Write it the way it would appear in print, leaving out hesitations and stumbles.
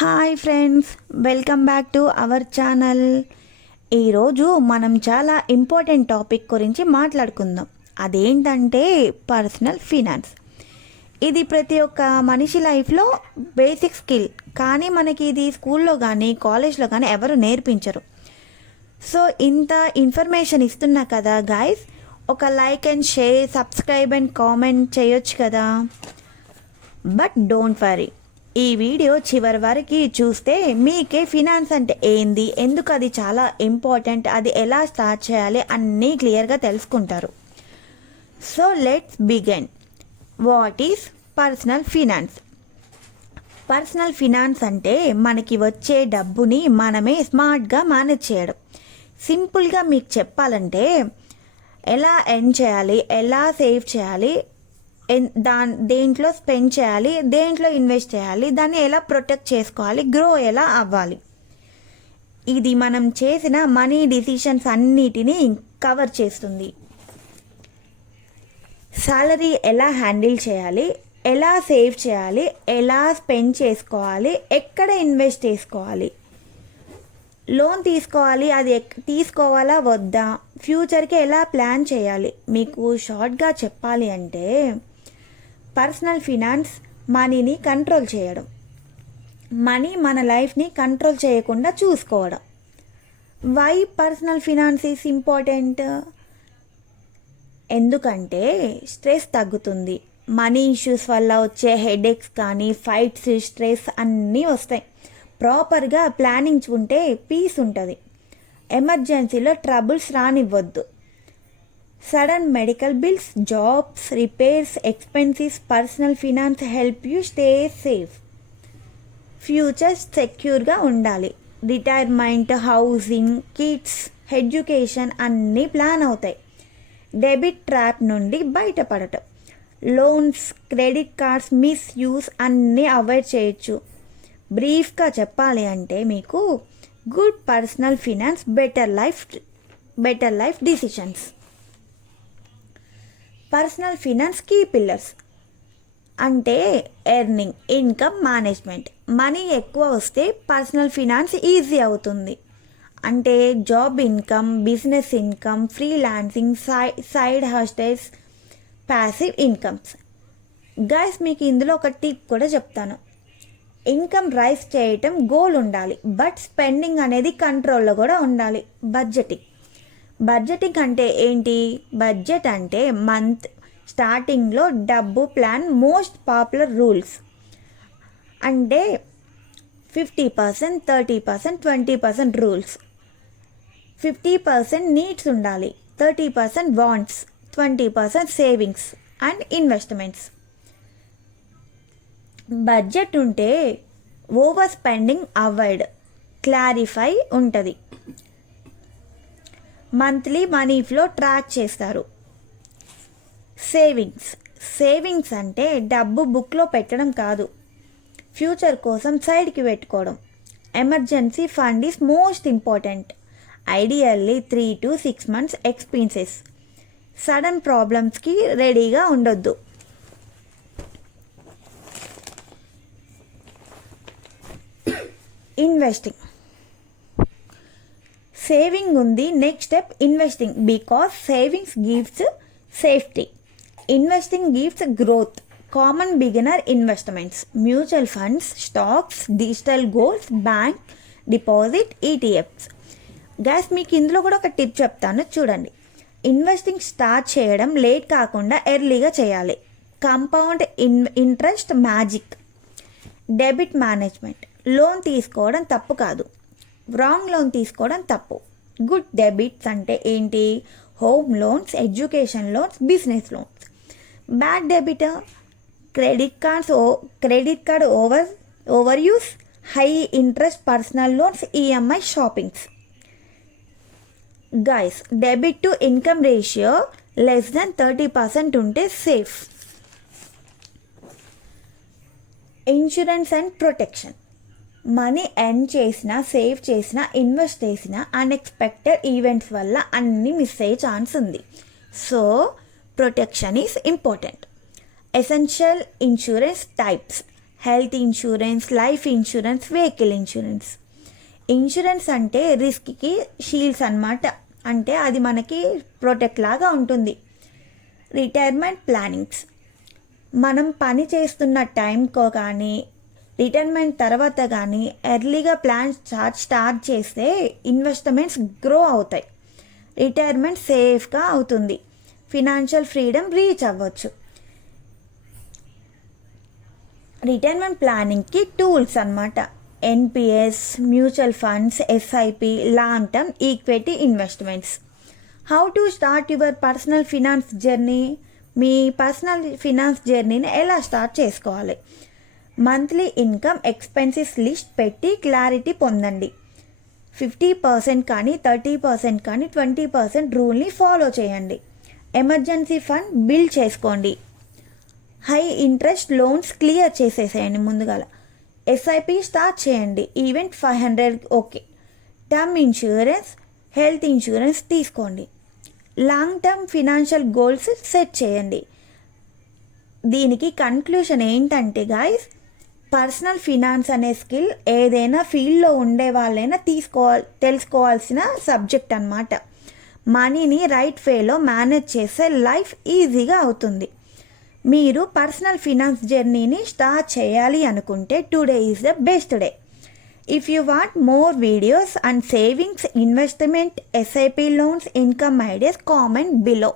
Hi friends, welcome back to our channel. ఈరోజు మనం చాలా ఇంపార్టెంట్ టాపిక్ గురించి మాట్లాడుకుందాం. అదేంటంటే పర్సనల్ ఫినాన్స్. ఇది ప్రతి ఒక్క మనిషి లైఫ్లో బేసిక్ స్కిల్, కానీ మనకి ఇది స్కూల్లో కానీ కాలేజ్లో కానీ ఎవరు నేర్పించరు. సో ఇంత ఇన్ఫర్మేషన్ ఇస్తున్నా కదా గాయస్, ఒక like and share, subscribe and comment చేయొచ్చు కదా. బట్ డోంట్ వరీ, ఈ వీడియో చివరి వరకు చూస్తే మీకే ఫినాన్స్ అంటే ఏంది, ఎందుకు అది చాలా ఇంపార్టెంట్, అది ఎలా స్టార్ట్ చేయాలి అన్నీ క్లియర్గా తెలుసుకుంటారు. So let's begin. What is personal finance? Personal finance అంటే మనకి వచ్చే డబ్బుని మనమే స్మార్ట్గా మేనేజ్ చేయడం. సింపుల్గా మీకు చెప్పాలంటే ఎలా ఎర్న్ చేయాలి, ఎలా సేవ్ చేయాలి, దేంట్లో స్పెండ్ చేయాలి, దేంట్లో ఇన్వెస్ట్ చేయాలి, దాన్ని ఎలా ప్రొటెక్ట్ చేసుకోవాలి, గ్రో ఎలా అవ్వాలి. ఇది మనం చేసిన మనీ డిసిషన్స్ అన్నిటినీ కవర్ చేస్తుంది. సాలరీ ఎలా హ్యాండిల్ చేయాలి, ఎలా సేవ్ చేయాలి, ఎలా స్పెండ్ చేసుకోవాలి, ఎక్కడ ఇన్వెస్ట్ చేసుకోవాలి, లోన్ తీసుకోవాలి, అది తీసుకోవాలా వద్దా, ఫ్యూచర్కి ఎలా ప్లాన్ చేయాలి. మీకు షార్ట్గా చెప్పాలి అంటే పర్సనల్ ఫినాన్స్ మనీని కంట్రోల్ చేయడం, మనీ మన లైఫ్ని కంట్రోల్ చేయకుండా చూసుకోవడం. Why personal finance is important? ఎందుకంటే స్ట్రెస్ తగ్గుతుంది. మనీ ఇష్యూస్ వల్ల వచ్చే హెడేక్స్ కానీ, ఫైట్స్, స్ట్రెస్ అన్నీ వస్తాయి. ప్రాపర్గా ప్లానింగ్ ఉంటే పీస్ ఉంటుంది. ఎమర్జెన్సీలో ట్రబుల్స్ రానివ్వద్దు. Sudden medical bills, jobs, repairs, expenses, personal finance help you stay safe. Future సెక్యూర్గా ఉండాలి. రిటైర్మెంట్, హౌసింగ్, కిడ్స్, ఎడ్యుకేషన్ అన్నీ ప్లాన్ అవుతాయి. డెబిట్ ట్రాప్ నుండి బయటపడటం, లోన్స్, క్రెడిట్ కార్డ్స్ మిస్యూస్ అన్నీ అవాయిడ్ చేయొచ్చు. బ్రీఫ్గా చెప్పాలి అంటే మీకు good personal finance, better life decisions. Personal finance key pillars అంటే ఎర్నింగ్, ఇన్కమ్, మేనేజ్మెంట్. మనీ ఎక్కువ వస్తే పర్సనల్ ఫినాన్స్ ఈజీ అవుతుంది. అంటే job income, business income, freelancing, side hustles, passive incomes. Guys, మీకు ఇందులో ఒక టిప్ కూడా చెప్తాను. ఇన్కమ్ రైజ్ చేయటం గోల్ ఉండాలి, బట్ స్పెండింగ్ అనేది కంట్రోల్లో కూడా ఉండాలి. బడ్జెటింగ్ అంటే ఏంటి? బడ్జెట్ అంటే మంత్ స్టార్టింగ్లో డబ్బు ప్లాన్. మోస్ట్ పాపులర్ రూల్స్ అంటే 50%, 30%, 20% రూల్స్. 50% నీడ్స్ ఉండాలి, 30% wants, 20% savings and investments. Budget ఉంటే ఓవర్ స్పెండింగ్ అవాయిడ్, క్లారిఫై ఉంటుంది. మంత్లీ మనీ ఫ్లో ట్రాక్ చేస్తారు. సేవింగ్స్ అంటే డబ్బు బుక్లో పెట్టడం కాదు, ఫ్యూచర్ కోసం సైడ్కి పెట్టుకోవడం. Emergency fund is most important. Ideally 3 to 6 months expenses. Sudden ప్రాబ్లమ్స్కి రెడీగా ఉండొద్దు. ఇన్వెస్టింగ్. సేవింగ్ ఉంది, next step investing, because savings gives safety, investing gives growth. Common beginner investments, mutual funds, stocks, digital golds, bank deposit, ETFs. Gas, మీకు ఇందులో కూడా ఒక tip చెప్తాను చూడండి. ఇన్వెస్టింగ్ స్టార్ట్ చేయడం లేట్ కాకుండా ఎర్లీగా చేయాలి. Compound interest magic. Debit management. Loan తీసుకోవడం తప్పు కాదు, రాంగ్ లోన్ తీసుకోవడం తప్పు. గుడ్ డెబిట్స్ అంటే ఏంటి? Home loans, education loans, business loans. Bad debit credit card over use, high interest personal loans, EMI, shoppings. Guys, debit to income ratio less than 30% ఉంటే safe. Insurance and protection. Money earn చేసినా, save చేసినా, invest చేసినా unexpected events వల్ల అన్నీ miss అయ్యే chance ఉంది. So protection is important. Essential insurance types. Health insurance, life insurance, vehicle insurance. Insurance అంటే రిస్క్కి shields అన్నమాట. అంటే అది మనకి ప్రొటెక్ట్ లాగా ఉంటుంది. రిటైర్మెంట్ ప్లానింగ్స్, మనం పని చేస్తున్న టైంకో కానీ రిటైర్మెంట్ తర్వాత కానీ ఎర్లీగా ప్లాన్ స్టార్ట్ చేస్తే ఇన్వెస్ట్మెంట్స్ గ్రో అవుతాయి. రిటైర్మెంట్ సేఫ్గా అవుతుంది. ఫినాన్షియల్ ఫ్రీడమ్ రీచ్ అవ్వచ్చు. రిటైర్మెంట్ ప్లానింగ్కి టూల్స్ అన్నమాట. NPS, mutual funds, SIP, long term equity investments. How to start your personal finance journey. మీ పర్సనల్ ఫినాన్స్ జర్నీని ఎలా స్టార్ట్ చేసుకోవాలి? మంత్లీ ఇన్కమ్ ఎక్స్పెన్సెస్ లిస్ట్ పెట్టి క్లారిటీ పొందండి. 50% కానీ 30% కానీ 20% రూల్ని ఫాలో చేయండి. ఎమర్జెన్సీ ఫండ్ బిల్డ్ చేసుకోండి. హై ఇంట్రెస్ట్ లోన్స్ క్లియర్ చేసేసేయండి ముందుగాల. ఎస్ఐపి స్టార్ట్ చేయండి. Even 500 okay. Term insurance, health insurance తీసుకోండి. Long term financial goals set చేయండి. దీనికి కన్క్లూషన్ ఏంటంటే గాయస్, పర్సనల్ ఫినాన్స్ అనే స్కిల్ ఏదైనా ఫీల్డ్లో ఉండే వాళ్ళైనా తెలుసుకోవాల్సిన సబ్జెక్ట్ అన్నమాట. మనీని రైట్ వేలో మేనేజ్ చేస్తే లైఫ్ ఈజీగా అవుతుంది. మీరు పర్సనల్ ఫినాన్స్ జర్నీని స్టార్ట్ చేయాలి అనుకుంటే today is the best day. If you want more videos and savings, investment, SIP, loans, income ideas, comment below.